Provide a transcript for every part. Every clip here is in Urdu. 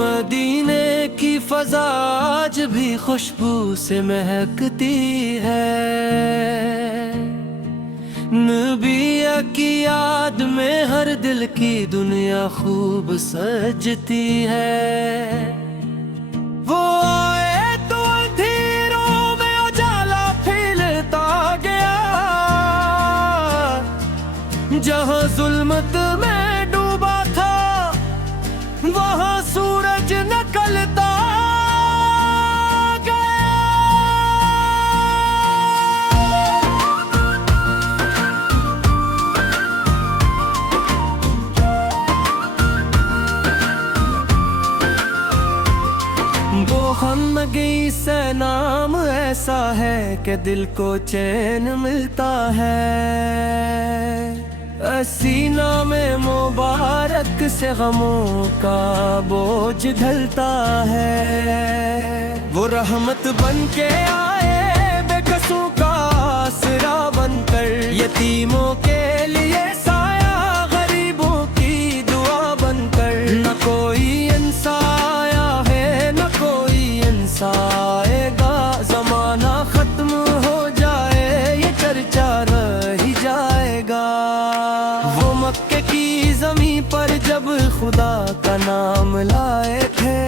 مدینے کی فضا آج بھی خوشبو سے مہکتی ہے، نبی کی یاد میں ہر دل کی دنیا خوب سجتی ہے۔ وہ آئے تو اندھیروں میں اجالا پھیلتا گیا، جہاں ظلمت میں ڈوبا تھا وہاں سورج نکلتا خانگی سے نام ایسا ہے کہ دل کو چین ملتا ہے، سینہ میں مبارک سے غموں کا بوجھ ڈھلتا ہے۔ وہ رحمت بن کے آئے بے کسوں کا آسرا بن کر، یتیموں کے لیے سایہ غریبوں کی دعا بن کر، نہ کوئی انسان آیا ہے نہ کوئی آئے گا، زمانہ ختم ہو جائے یہ چرچا رہ ہی جائے گا۔ وہ مکے کی زمین پر جب خدا کا نام لائے تھے،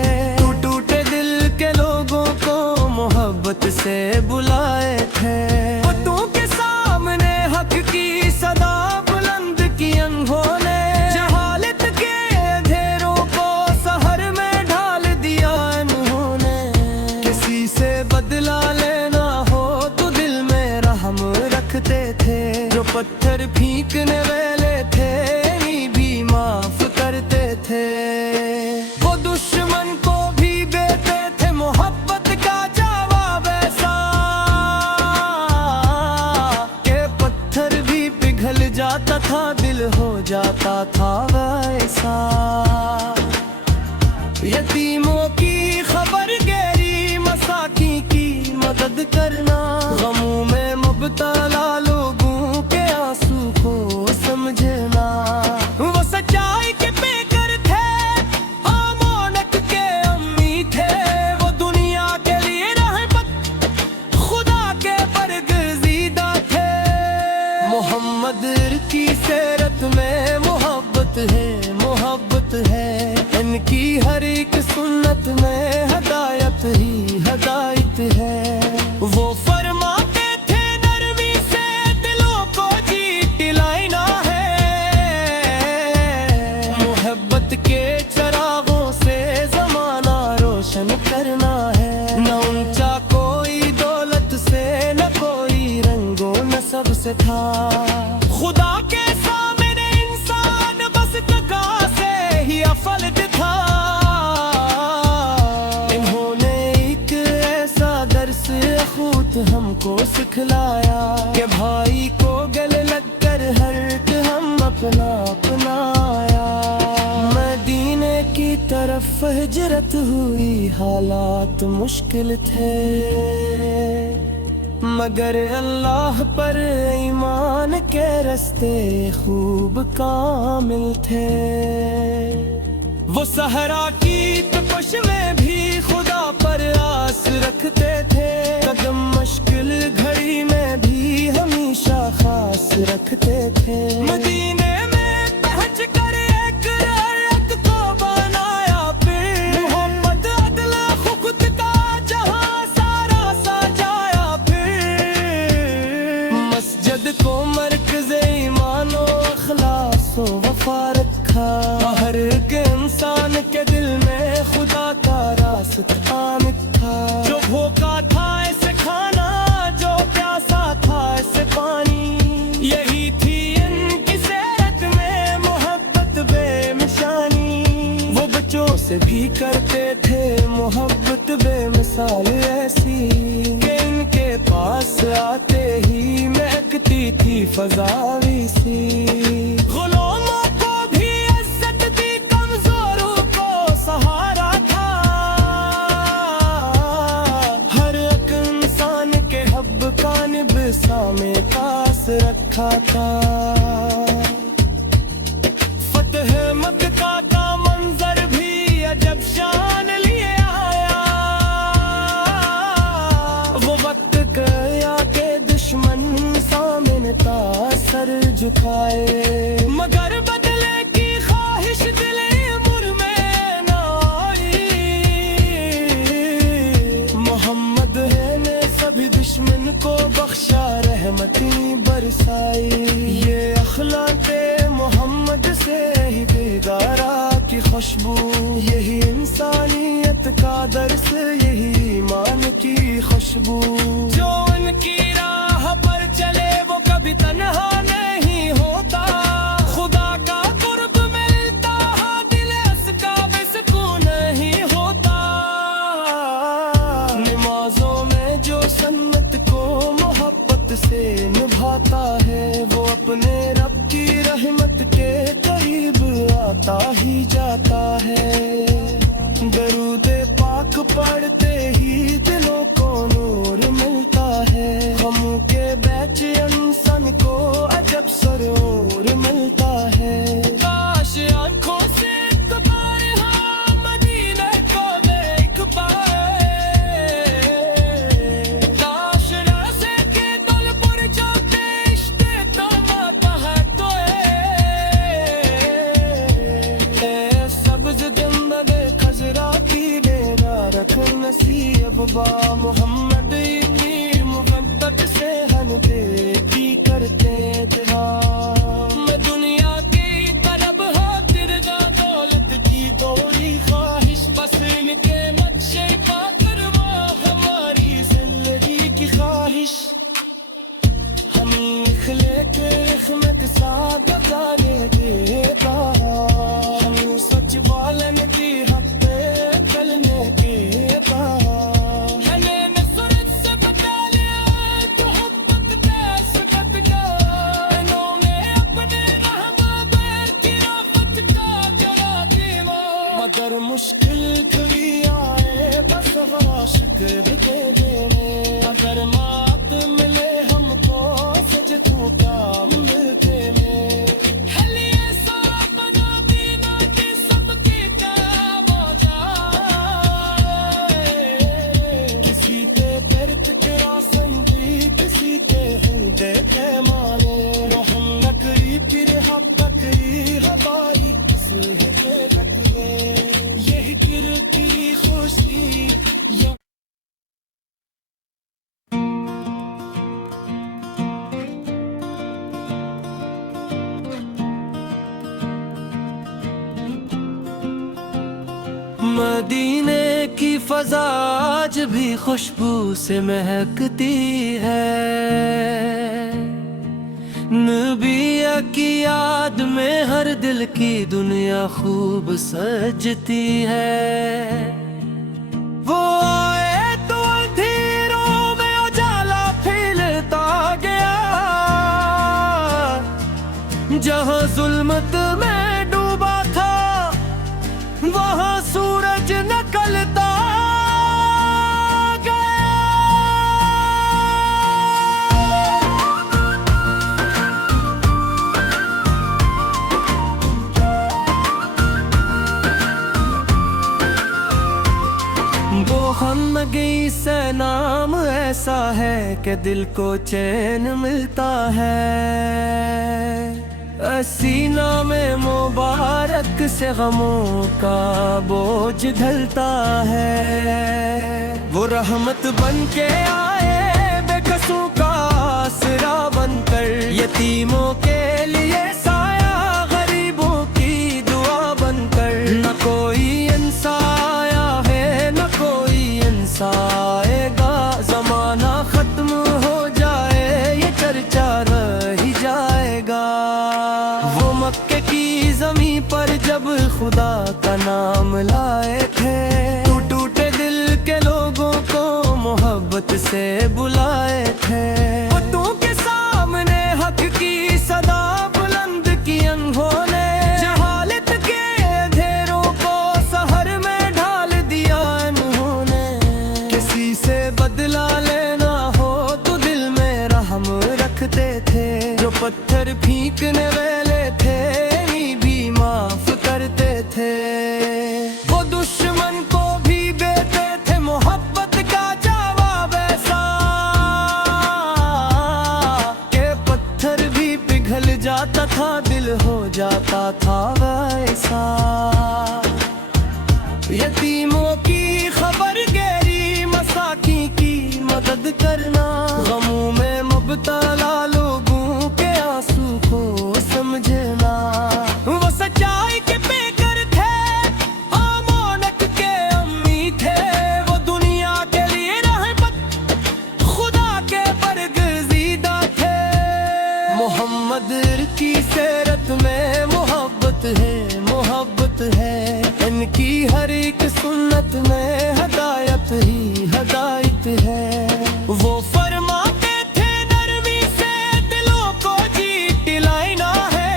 ٹوٹے دل کے لوگوں کو محبت سے بلائے تھے، بتوں کے سامنے حق کی صدا بلند کی انہوں نے، جہالت کے اندھیروں کو سحر میں ڈھال دیا انہوں نے۔ کسی سے بدلہ لینا ہو تو دل میں رحم رکھتے تھے، جو پتھر پھینکنے والے تھے انہیں بھی معاف کرتے تھے۔ وہ دشمن کو بھی دیتے تھے محبت کا جواب ایسا کہ پتھر بھی پگھل جاتا تھا، دل ہو جاتا تھا ویسا۔ یتیموں کی خبر گہری، مساکین کی مدد کرنا، غموں میں مبتلا لوگوں کے آنسو کو سمجھنا۔ وہ سچائی کے پیکر تھے، آمونک کے امی تھے، وہ دنیا کے لیے رحمت خدا کے برگزیدہ تھے۔ محمد کی سیرت میں محبت ہے، محبت ہے، ان کی ہر ایک سنت میں ہدایت ہی ہدایت ہے۔ وہ فرماتے تھے نرمی سے دلوں کو جیت لانا ہے، محبت کے چراغوں سے زمانہ روشن کرنا ہے، نہ اونچا کوئی دولت سے نہ کوئی رنگ و نسب سے تھا، خدا کے سامنے انسان بس تقا سے ہی افضل تھا۔ ہم کو سکھلایا کہ بھائی کو گلے لگ کر ہر ہم اپنا اپنایا۔ مدینے کی طرف ہجرت ہوئی، حالات مشکل تھے، مگر اللہ پر ایمان کے رستے خوب کامل تھے۔ وہ صحرا کی تپش میں بھی خدا پر آس رکھتے تھے، قدم مشکل گھڑی میں بھی ہمیشہ خاص رکھتے تھے۔ مدینے میں پہنچ کر ایک رعیت کو بنایا، پھر محبت عدل خود کا جہاں سارا سجایا، پھر مسجد کو مرکز ایمان و اخلاص و وفا رکھا، ہر ایک انسان کے دل میں خدا کا راستہ تھا، جو بھوکا تھا اسے کھانا، جو پیاسا تھا اسے پانی، یہی تھی ان کی سیرت میں محبت بے مثالی۔ وہ بچوں سے بھی کرتے تھے محبت بے مثال ایسی کہ ان کے پاس آتے ہی مہکتی تھی فضا ویسی۔ غلاموں کو بھی عزت دی، کمزوروں کو سہارا تھا، ہر ایک انسان کے حب کا نب سامنے پاس رکھا تھا۔ فتح مکہ کا منظر بھی عجب شان جھکائے، مگر بدلے کی خواہش دل عمر میں نہ آئی۔ محمد ہے نے سبھی دشمن کو بخشا، رحمتیں برسائی۔ یہ اخلاق محمد سے ہی بیدارا کی خوشبو، یہی انسانیت کا درس، یہی ایمان کی خوشبو۔ جو ان کی راہ پر چلے وہ کبھی تنہا نہیں ہوتا، خدا کا قرب ملتا دل اس کا بے سکون نہیں ہوتا۔ نمازوں میں جو سنت کو محبت سے نبھاتا ہے، وہ اپنے رب کی رحمت کے قریب آتا ہی جاتا ہے۔ درود پاک پڑھتے ہی دلوں کو نور ملتا ہے، غموں کے بیچ انسان کو عجب سرور ملتا ہے۔ کاش آنکھوں سے ایک بار ہاں مدینہ کو دیکھ پائے، کاش راسے کے دل پر جو پیشتے تو ماتا ہے تو اے سبز گنبد خضرا کی ڈیرا رکھ نصیب با محمد میر محبت سے ہم دیکھی کرتے تھا۔ میں دنیا کی طلب خاطر نہ دولت کی تھوڑی خواہش، بس ان کے مچھے پا کروا ہماری زندگی کی خواہش۔ ہم اخلے کے رحمت ساتھ گزارے دیتا، ہم سچ والن کی حق پہ چلنے کے پا۔ مگر مشکل کھڑی آئے بس عاشق بتے دینے، اگر مات ملے ہم کو سجدوں کا ملتے میں، ہلیے سا بنا دینا کہ سب کی کام ہو جائے۔ کسی کے درد کے آسندی، کسی کے ہندے کے مانے، رحم نکری پھر حب بکری ہوائی اصل ہی کے بکرے، یہی گر کی خوشی۔ مدینے کی فضا آج بھی خوشبو سے مہکتی ہے، نبی کی یاد میں ہر دل کی دنیا خوب سجتی ہے۔ وہ آئے تو اندھیروں میں اجالا پھیلتا گیا، جہاں ظلمت میں ڈوبا تھا وہاں سورج نکلتا خانگی سے نام ایسا ہے کہ دل کو چین ملتا ہے، سینہ میں مبارک سے غموں کا بوجھ ڈھلتا ہے۔ وہ رحمت بن کے آئے بے کسوں کا آسرا بن کر، یتیموں کے لیے سایہ، غریبوں کی دعا بن کر۔ نہ کوئی انسان آیا ہے نہ کوئی انسان آئے گا، زمانہ ختم ہو جائے یہ چرچا رہ ہی جائے گا۔ وہ مکے کی زمین پر جب خدا کا نام لائے تھے، ٹوٹے دل کے لوگوں کو محبت سے بلائے تھے۔ بتوں کے سامنے حق کی صدا بلند کی انہوں نے، جہالت کے اندھیروں کو سحر میں ڈھال دیا انہوں نے۔ کسی سے بدلہ لینا ہو تو دل میں رحم رکھتے تھے، جو پتھر پھینکنے والے تھے انہیں بھی معاف کرتے تھے۔ وہ دشمن کو بھی دیتے تھے محبت کا جواب ایسا کہ پتھر بھی پگھل جا کرنا، غموں میں مبتلا لوگوں کے آنسو کو سمجھنا، وہ سچائی کے پیکر تھے، آمانت کے امی تھے، وہ دنیا کے لیے رحمت، خدا کے برگزیدہ تھے۔ محمد کی سیرت میں محبت ہے، محبت ہے، ان کی ہر ایک سنت میں ہدایت ہی ہدایت ہے۔ وہ فرماتے تھے نرمی سے دلوں کو جیت لانا ہے،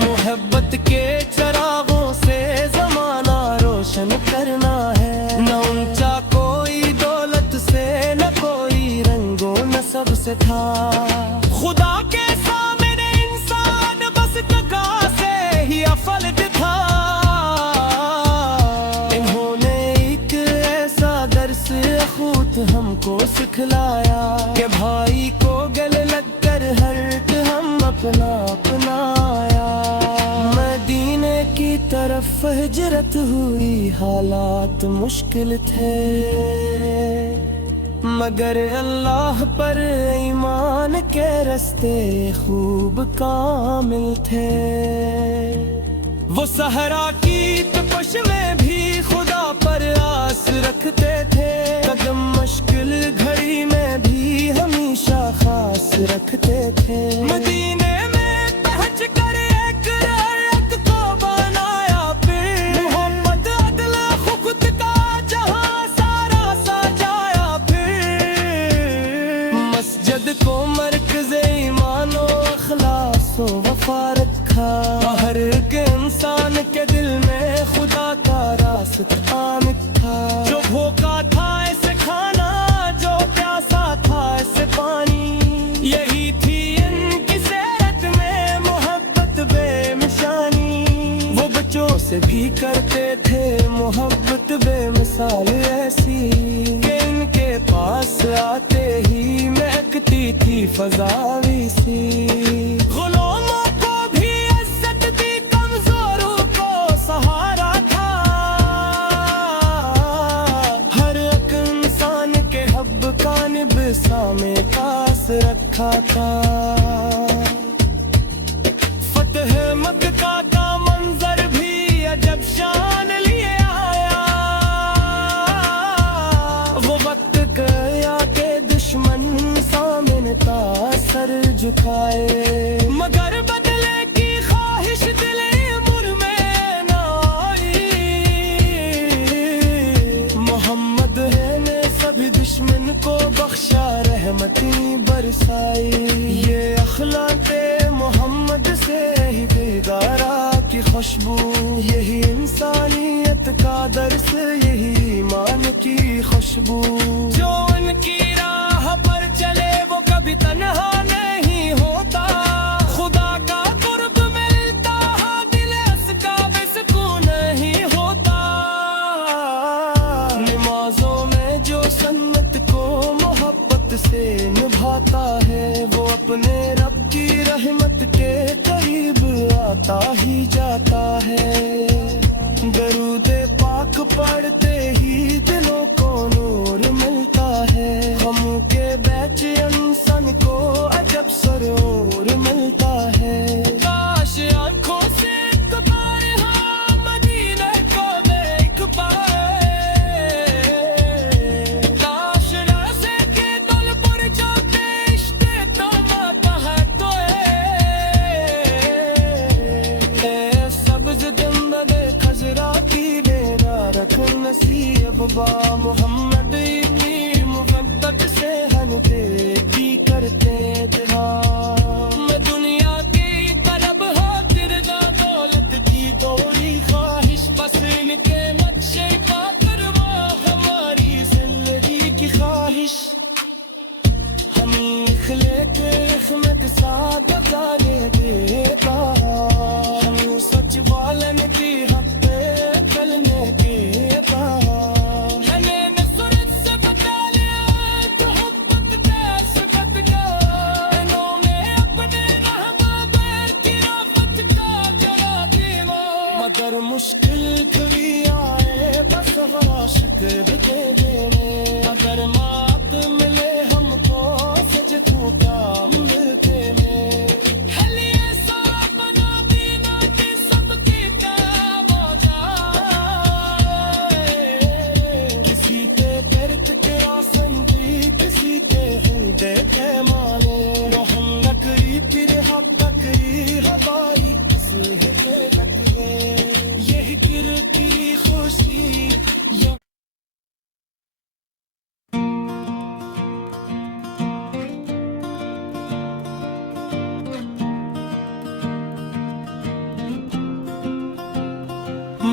محبت کے چراغوں سے زمانہ روشن کرنا ہے، نہ اونچا کوئی دولت سے، نہ کوئی رنگ و نسب سے تھا، خدا کے سامنے انسان بس تقا سے ہی افضل تھا۔ انہوں نے ایک ایسا درس اخوت ہم کو سکھلایا کہ بھائی کو گلے لگ کر ہر ایک ہم اپنا اپنایا۔ مدینے کی طرف ہجرت ہوئی، حالات مشکل تھے، مگر اللہ پر ایمان کے رستے خوب کامل تھے۔ وہ صحرا کی تپش میں بھی خدا پر آس رکھتے تھے، قدم مشکل گھڑی میں بھی ہمیشہ خاص رکھتے تھے۔ مدینے میں پہنچ کر ایک رعیت کو بنایا، پھر محبت عدل خود کا جہاں سارا سجایا، پھر مسجد کو مرکز ایمان و اخلاص و وفا رکھا، ہر ایک انسان کے دل میں خدا کا راست آمد تھا، جو بھوکا تھا اسے کھانا، جو پیاسا تھا اسے پانی، یہی تھی ان کی سیرت میں محبت بے مثانی۔ وہ بچوں سے بھی کرتے تھے محبت بے مثال ایسی کہ ان کے پاس آتے ہی مہکتی تھی فضا ویسی، غلاموں کو بھی عزت دی، کمزوروں کو سہارا تھا، ہر ایک انسان کے حب کا نب سامے پاس رکھا تھا۔ فتح مکہ کا منظر بھی عجب شان لیے آیا، وہ وقت گیا کہ دشمن سامنے کا سر جھکائے، مگر بدلے کی خواہش دل امر میں نہ آئی، محمد ہے نے سبھی دشمن کو بخشا، رحمتی برسائی، یہ اخلاق محمد سے ہی بیدارا کی خوشبو، یہی انسانیت کا درس، یہی ایمان کی خوشبو، جو ان کی راہ پر چلے وہ کبھی تنہا نہیں ہوتا، خدا کا قرب ملتا، دل اسکا بے سکون نہیں ہوتا، نمازوں میں جو سنت کو محبت سے نبھاتا ہے، وہ اپنے رب کی رحمت کے قریب آتا ہی جاتا ہے، درود پاک پڑھتے ہی دلوں کو نور ملتا ہے، غموں کے بیچ انسان کو عجب سرور ملتا ہے، کاش آنکھوں سے ایک بار ہاں مدینہ کو دیکھ پائے، کاش رازے کے دل پر جو بیشتے تو ماتا ہے تو اے سبز گنبد خضرا کی میرا رکھ نصیب با، محمد اتنی مبتت سے ہن کی کرتے تھا، میں دنیا کی طلب خاطر دا دولت کی دوری خواہش، بس ان کے نقشے پا کروا ہماری زندگی کی خواہش، ہمیں اخلے کے اخمت ساتھ گانے دیتا، ہمیں سچ والن کی حق پہ چلنے دیتا، میں نے نصرت سے بتا لیا تو حبت کیسے بت گیا، انہوں نے اپنے رحمہ بیر کی رافت کا جلا دیوا، مگر مشکل کبھی آئے بس عاشق بتے دینے، اگر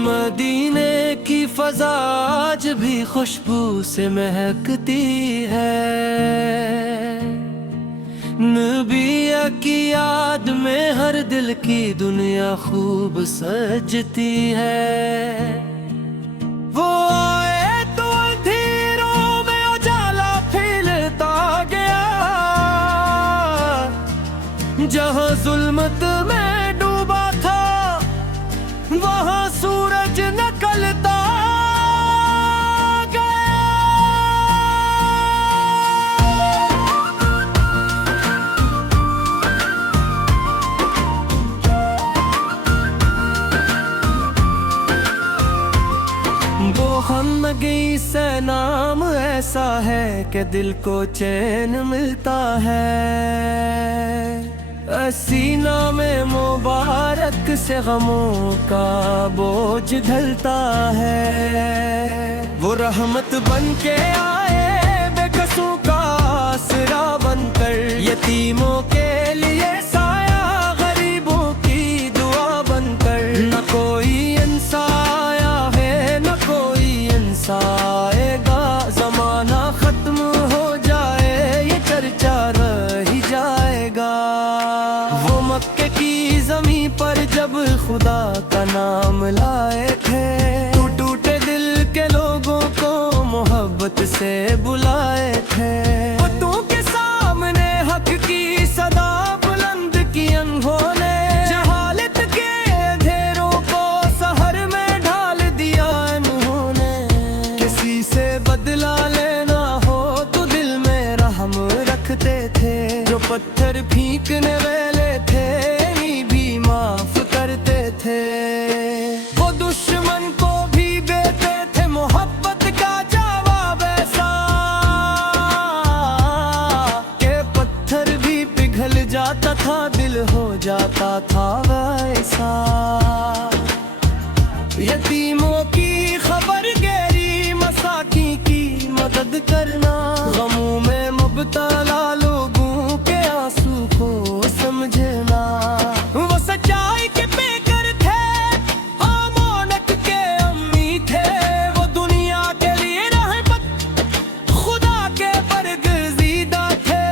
مدینے کی فضا آج بھی خوشبو سے مہکتی ہے، نبی کی یاد میں ہر دل کی دنیا خوب سجتی ہے۔ وہ آئے تو اندھیروں میں اجالا پھیلتا گیا، جہاں ظلمت میں ڈوبا تھا وہاں سورج نکلتا بوہنگی سے نام ایسا ہے کہ دل کو چین ملتا ہے، سینہ میں مبارک سے غموں کا بوجھ ڈھلتا ہے۔ وہ رحمت بن کے آئے بے کسوں کا آسرا بن کر، یتیموں کے لیے سایہ غریبوں کی دعا بن کر، نہ کوئی انسان آیا ہے نہ کوئی انسان آئے گا، زمانہ ختم ہو جائے یہ چرچا رہ ہی جائے گا۔ وہ مکے کی زمین پر جب خدا کا نام لائے تھے، ٹوٹے دل کے لوگوں کو محبت سے بلائے تھے، بتوں کے سامنے حق کی صدا بلند کی انہوں نے، جہالت کے اندھیروں کو سحر میں ڈھال دیا انہوں نے۔ کسی سے بدلہ لینا ہو تو دل میں رحم رکھتے تھے، جو پتھر پھینکنے والے تھے انہیں بھی معاف کرتے تھے، وہ دشمن کو بھی دیتے تھے محبت کا جواب ایسا کہ پتھر بھی پگھل جاتا تھا دل ہو جاتا تھا ویسا۔ یتیموں کی خبر گیری مساکین کی مدد کرنا، غموں میں مبتلا لوگوں کے آنسو کو سمجھنا، وہ سچائی کے پیکر تھے آمانت کے امی تھے، وہ دنیا کے لیے رحمت خدا کے برگزیدہ تھے۔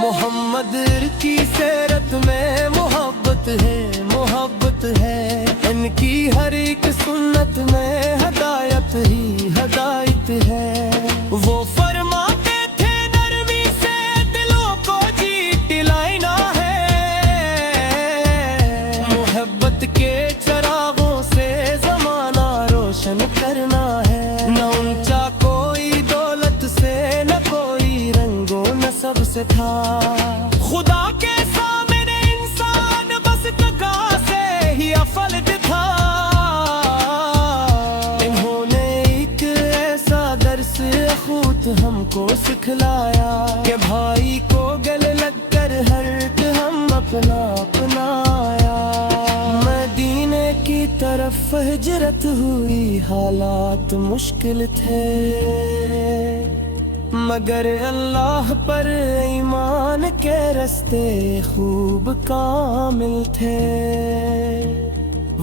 محمد کی سیرت میں محبت ہے، ان کی ہر ایک سنت میں ہدایت ہی ہدایت ہے۔ وہ فرماتے تھے نرمی سے دلوں کو جیت لانا ہے، محبت کے چراغوں سے زمانہ روشن کرنا ہے، نہ اونچا کوئی دولت سے نہ کوئی رنگ و نسب سے تھا، خدا کے سامنے انسان بس تقا سے ہی افضل تھا۔ انہوں نے ایک ایسا درس اخوت ہم کو سکھلایا کہ بھائی کو گلے لگ کر ہر ہم اپنا اپنایا۔ مدینے کی طرف ہجرت ہوئی حالات مشکل تھے، مگر اللہ پر ایمان کے رستے خوب کامل تھے۔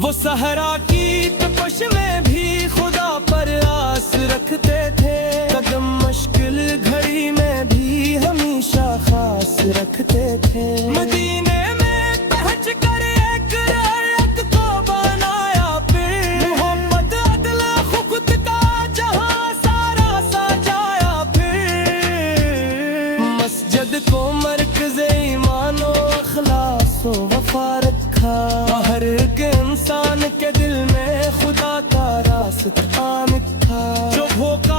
وہ صحرا کی تپش میں بھی خدا پر آس رکھتے تھے، قدم مشکل گھڑی میں بھی ہمیشہ خاص رکھتے تھے، مدینے میں پہنچ کر ایک رعیت کو بنایا، پھر محبت عدل خود کا جہاں سارا سجایا، پھر مسجد کو مرکز ایمان و اخلاص و وفا رکھا، ہر ایک انسان کے دل میں خدا کا راستہ تھا، جو بھوکا